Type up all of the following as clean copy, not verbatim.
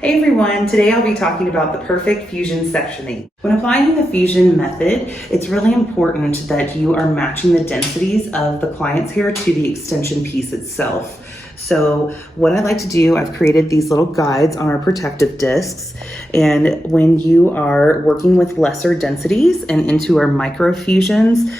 Hey everyone, today I'll be talking about the perfect fusion sectioning. When applying the fusion method, it's really important that you are matching the densities of the client's hair to the extension piece itself. So what I like to do, I've created these little guides on our protective discs, and when you are working with lesser densities and into our micro fusions,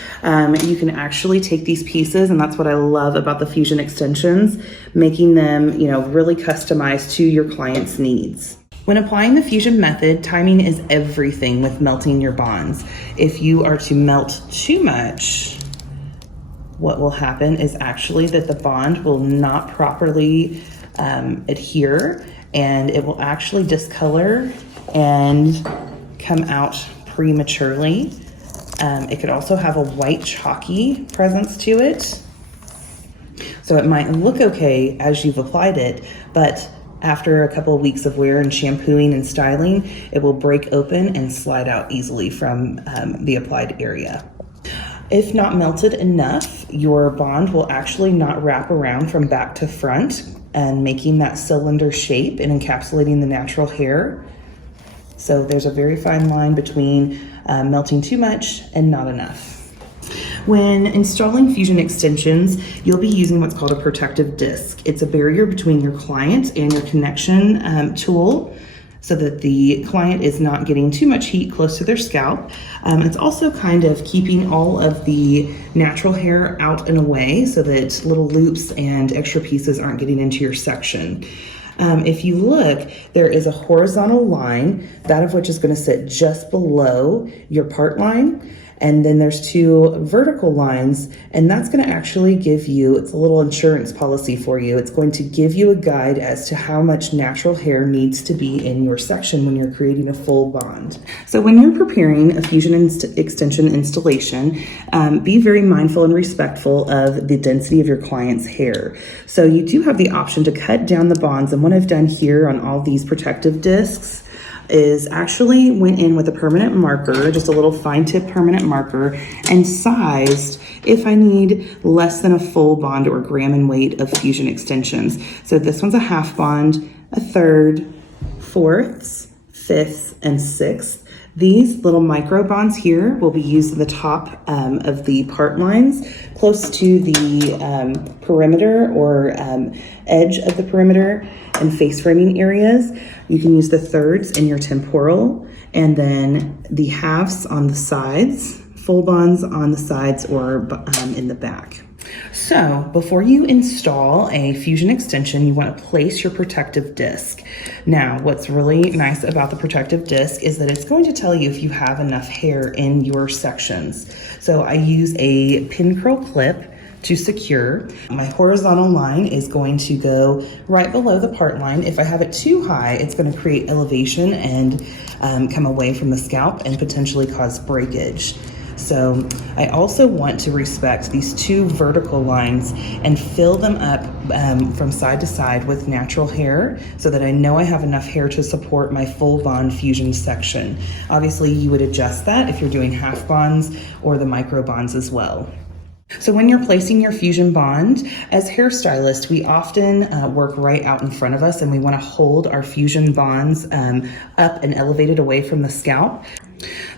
you can actually take these pieces, and that's what I love about the fusion extensions, making them, really customized to your client's needs. When applying the fusion method, timing is everything with melting your bonds. If you are to melt too much, what will happen is actually that the bond will not properly adhere, and it will actually discolor and come out prematurely. It could also have a white chalky presence to it. So it might look okay as you've applied it, but after a couple of weeks of wear and shampooing and styling, it will break open and slide out easily from the applied area. If not melted enough, your bond will actually not wrap around from back to front and making that cylinder shape and encapsulating the natural hair. So there's a very fine line between melting too much and not enough. When installing fusion extensions, you'll be using what's called a protective disc. It's a barrier between your client and your connection tool, so that the client is not getting too much heat close to their scalp. It's also kind of keeping all of the natural hair out and away so that little loops and extra pieces aren't getting into your section. If you look, there is a horizontal line, that of which is going to sit just below your part line. And then there's two vertical lines, and that's going to actually give you, it's a little insurance policy for you. It's going to give you a guide as to how much natural hair needs to be in your section when you're creating a full bond. So when you're preparing a fusion extension installation, be very mindful and respectful of the density of your client's hair. So you do have the option to cut down the bonds, and what I've done here on all these protective discs is actually went in with a permanent marker, just a little fine tip permanent marker, and sized if I need less than a full bond or gram and weight of fusion extensions. So this one's a half bond, a third, fourths, fifths, and sixths. These little micro bonds here will be used at the top of the part lines, close to the perimeter or edge of the perimeter and face framing areas. You can use the thirds in your temporal, and then the halves on the sides, full bonds on the sides or in the back. So before you install a fusion extension, you want to place your protective disc. Now, what's really nice about the protective disc is that it's going to tell you if you have enough hair in your sections. So I use a pin curl clip to secure. My horizontal line is going to go right below the part line. If I have it too high, it's going to create elevation and come away from the scalp and potentially cause breakage. So I also want to respect these two vertical lines and fill them up from side to side with natural hair so that I know I have enough hair to support my full bond fusion section. Obviously, you would adjust that if you're doing half bonds or the micro bonds as well. So when you're placing your fusion bond, as hairstylists, we often work right out in front of us, and we want to hold our fusion bonds up and elevated away from the scalp.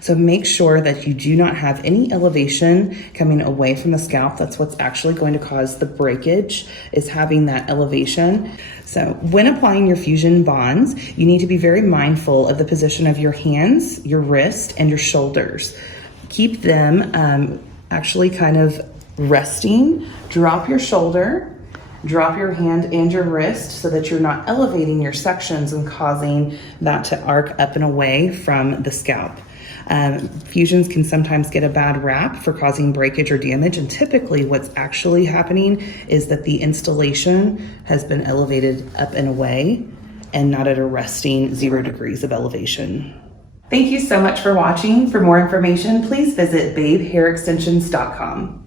So make sure that you do not have any elevation coming away from the scalp. That's what's actually going to cause the breakage, is having that elevation. So when applying your fusion bonds, you need to be very mindful of the position of your hands, your wrist, and your shoulders. Keep them actually kind of resting. Drop your shoulder, drop your hand and your wrist so that you're not elevating your sections and causing that to arc up and away from the scalp. Fusions can sometimes get a bad rap for causing breakage or damage, and typically what's actually happening is that the installation has been elevated up and away and not at a resting 0 degrees of elevation. Thank you so much for watching. For more information, please visit babehairextensions.com.